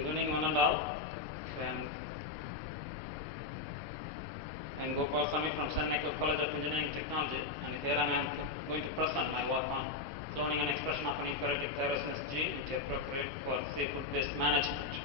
Good evening, one and all. I'm Gopal Sami from San Michael College of Engineering and Technology, and here I am going to present my work on cloning and expression of an eukaryotic thyrosinase gene which is appropriate for seafood-based management.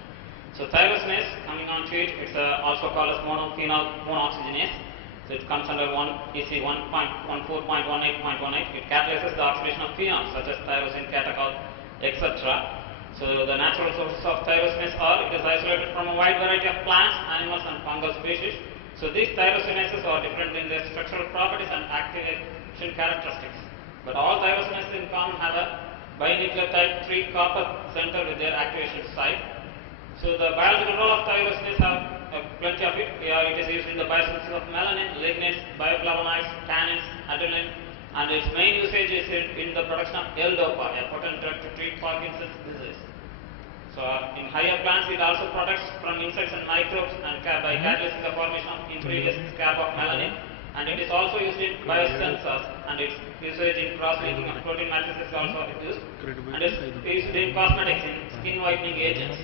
So thyrosinase, coming on to it, it's also called as monophenol monooxygenase. So it comes under EC 1.14.18.18. It catalyzes the oxidation of phenols such as tyrosine, catechol, etc. So the natural sources of thyrosinase are, it is isolated from a wide variety of plants, animals and fungal species. So these thyrosinases are different in their structural properties and activation characteristics. But all thyrosinases in common have a binucleotide 3 copper center with their activation site. So the biological role of thyrosinase have plenty of it. It is used in the biosynthesis of melanin, lignins, bioflavonoids, tannins, adrenaline, and its main usage is in the production of L-DOPA, a potent drug to treat Parkinson's disease. So in higher plants, it also protects from insects and microbes and by catalyzing the formation of impervious scab of melanin. And it is also used in biosensors, and its usage in cross-linking of protein matrices is also used. And it is used in cosmetics, in skin whitening agents.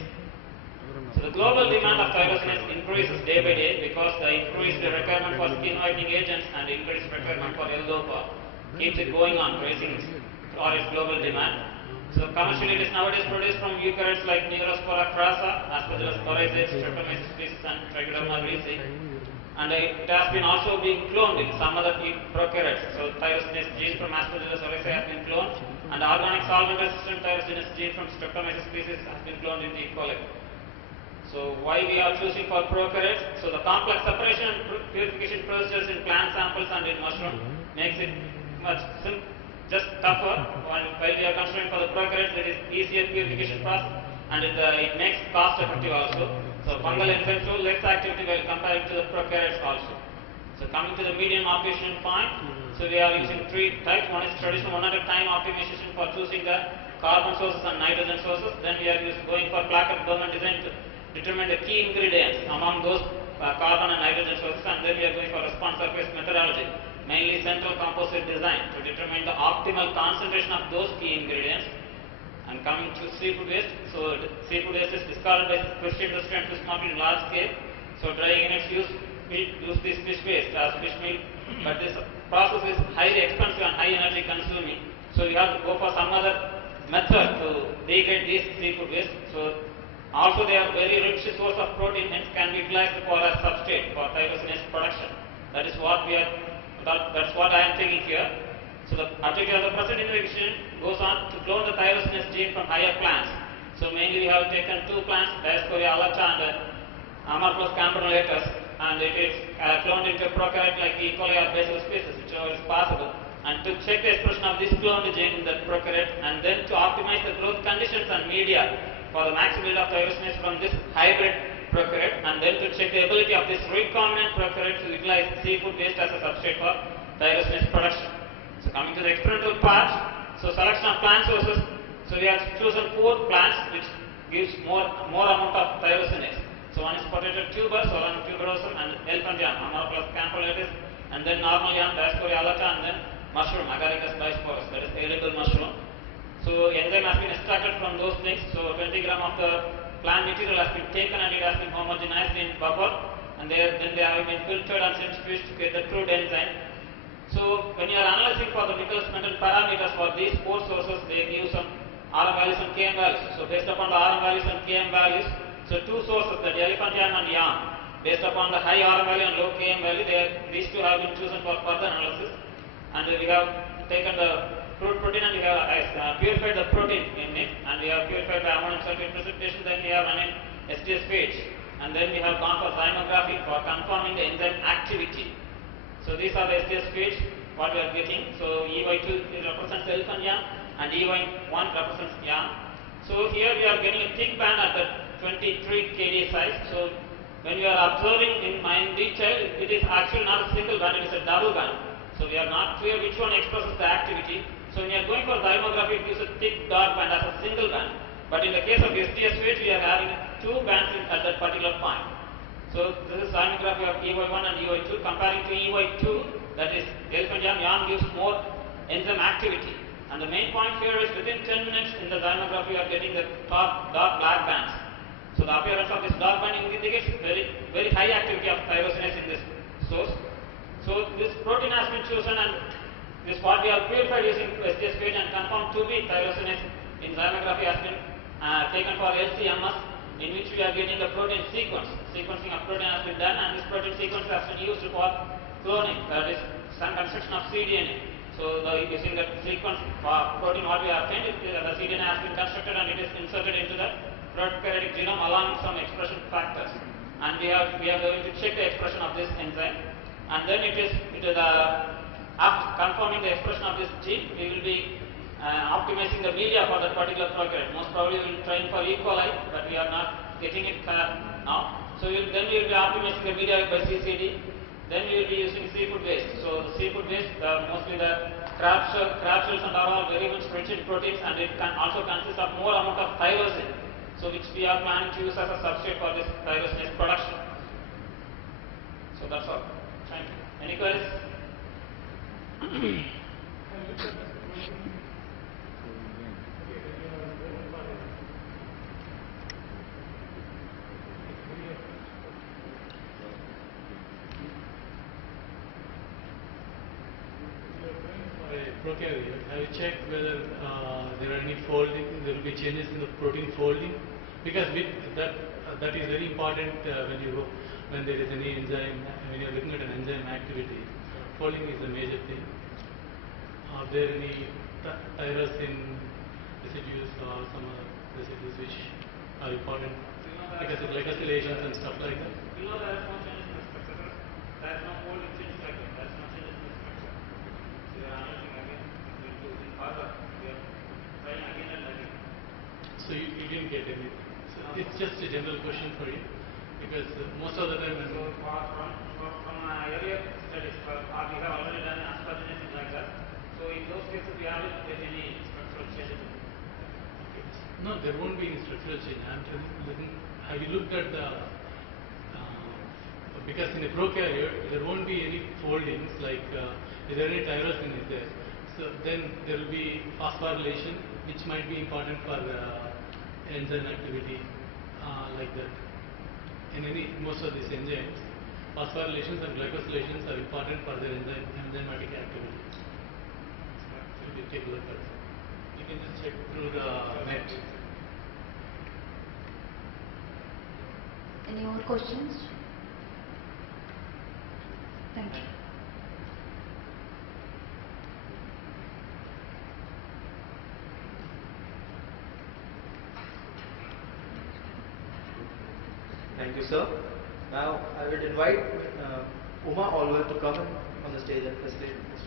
So the global demand of thyrosinase increases day by day because the increased requirement for skin whitening agents and increased requirement for L-DOPA keeps it going on, raising for its global demand. So commercially it is nowadays produced from eukaryotes like Neurospora crassa, Aspergillus oryzae, Streptomyces species and Trichoderma ricci. And it has been also being cloned in some other prokaryotes. So thyrosinase gene from Aspergillus oryzae has been cloned, and organic solvent resistant thyrosinase gene from Streptomyces species has been cloned in the E. coli. So why we are choosing for prokaryotes? So the complex separation and purification procedures in plant samples and in mushroom makes it much just tougher, while we are considering for the prokaryotes, it is easier purification process, and it makes cost effective also. So fungal enzymes show less activity while comparing to the prokaryotes also. So coming to the medium optimization point, so we are using 3 types. One is traditional 100 time optimization for choosing the carbon sources and nitrogen sources. Then we are going for placket domain design to determine the key ingredients among those carbon and nitrogen sources, and then we are going for response surface methodology, mainly central composite design to determine the optimal concentration of those key ingredients. And coming to seafood waste, so seafood waste is discarded by fish industry and fish market in large scale. So drying units use this fish waste as fish meal, but this process is highly expensive and high energy consuming. So we have to go for some other method to degrade this seafood waste. So also they are very rich source of protein, hence can be utilized for a substrate for thyrosinase production. That is what we are. That's what I am taking here. So the objective of the present innovation goes on to clone the thyrosinase gene from higher plants. So mainly we have taken 2 plants, Dioscorea alata and Amorphous campernulatus, and it is cloned into a prokaryote like E. coli or Bacillus species, whichever is possible, and to check the expression of this cloned gene in that prokaryote, and then to optimize the growth conditions and media for the maximum of thyrosinase from this hybrid prokaryote, and then to check the ability of this recombinant prokaryote to utilize seafood waste as a substrate for thyrosinase production. So coming to the experimental part, so selection of plant sources. So we have chosen 4 plants which gives more amount of thyrosinase. So one is potato tuber, Solanum tuberosum, and elephant yam, Amorphous campernulatus, and then normal yam, Dioscorea alata, and then mushroom, Agaricus bisporus, that is edible mushroom. So enzyme has been extracted from those things. So 20 gram of the plant material has been taken and it has been homogenized in buffer, and then they have been filtered and centrifuged to get the crude enzyme. So when you are analyzing for the Nichols-Menten parameters for these 4 sources, they give some RM values and Km values. So based upon the RM values and Km values, so 2 sources, the elephant yam and yam, based upon the high RM value and low Km value, these 2 have been chosen for further analysis. And we have taken the crude protein and we have purified the protein in it, and we have purified by ammonium sulfate precipitation. Then we have run in STS phage, and then we have gone for zymography for confirming the enzyme activity. So these are the STS phage what we are getting. So EY2 represents elephant yam and EY1 represents yam. So here we are getting a thick band at the 23 kDa size. So when you are observing in detail, it is actually not a single band, it is a double band. So we are not clear which one expresses the activity. So when you are going for zymography, it gives a thick dark band as a single band. But in the case of STS phage, we are having 2 bands at that particular point. So this is zymography of EY1 and EY2. Comparing to EY2, that is elephant yam gives more enzyme activity. And the main point here is within 10 minutes in the zymography, you are getting the top dark black bands. So the appearance of this dark binding indicates very high activity of tyrosinase in this source. So this protein has been chosen, and this what we have purified using SGS page and confirmed to be tyrosinase in zymography has been taken for LCMS, in which we are getting the protein sequence. Sequencing of protein has been done, and this protein sequence has been used for cloning, that is some construction of cDNA. So using that sequence protein what we have obtained, the cDNA has been constructed and it is inserted into the prokaryotic genome along with some expression factors. And we are going to check the expression of this enzyme, and then after confirming the expression of this gene, we will be optimizing the media for that particular prokaryote. Most probably we will try for E. coli, but we are not getting it now. So then we will be optimizing the media by CCD. Then we will be using seafood waste. So the seafood waste, mostly the crab shells and are all very much rich in proteins, and it can also consist of more amount of tyrosine, so which we are planning to use as a substrate for this tyrosinase production. So that's all. Thank you. Any queries? Prokaryote, have you checked whether there are any folding, there will be changes in the protein folding? Because that is very important when there is any enzyme, when you are looking at an enzyme activity. Folding is a major thing. Are there any tyrosine residues or some other residues which are important? Because of glycosylations and stuff like that. You know there is no change in the structure. There is no folding change like that. There is no change in the structure. So you are analyzing again. We will do it further. We are trying again and again. So you didn't get anything. So it's just a general question for you, because most of the time. So from earlier studies, we have already done asparagine like that. So in those cases, we haven't get any structural changes. No, there won't be any structural change. I'm looking. Have you looked at the? Because in a prokaryote, there won't be any foldings. Like, is there any tyrosine is there? So then there will be phosphorylation, which might be important for enzyme activity, like that. In most of these enzymes, phosphorylations and glycosylations are important for their enzymatic activity. So if you take a look at it, you can just check through the net. Any more questions? Thank you. Thank you, sir. Now I will invite Uma Olwell to come on the stage and facilitate this.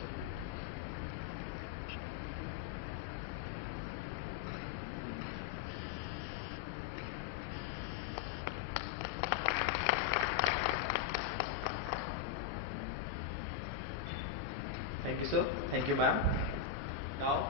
Thank you, sir. Thank you, ma'am. Now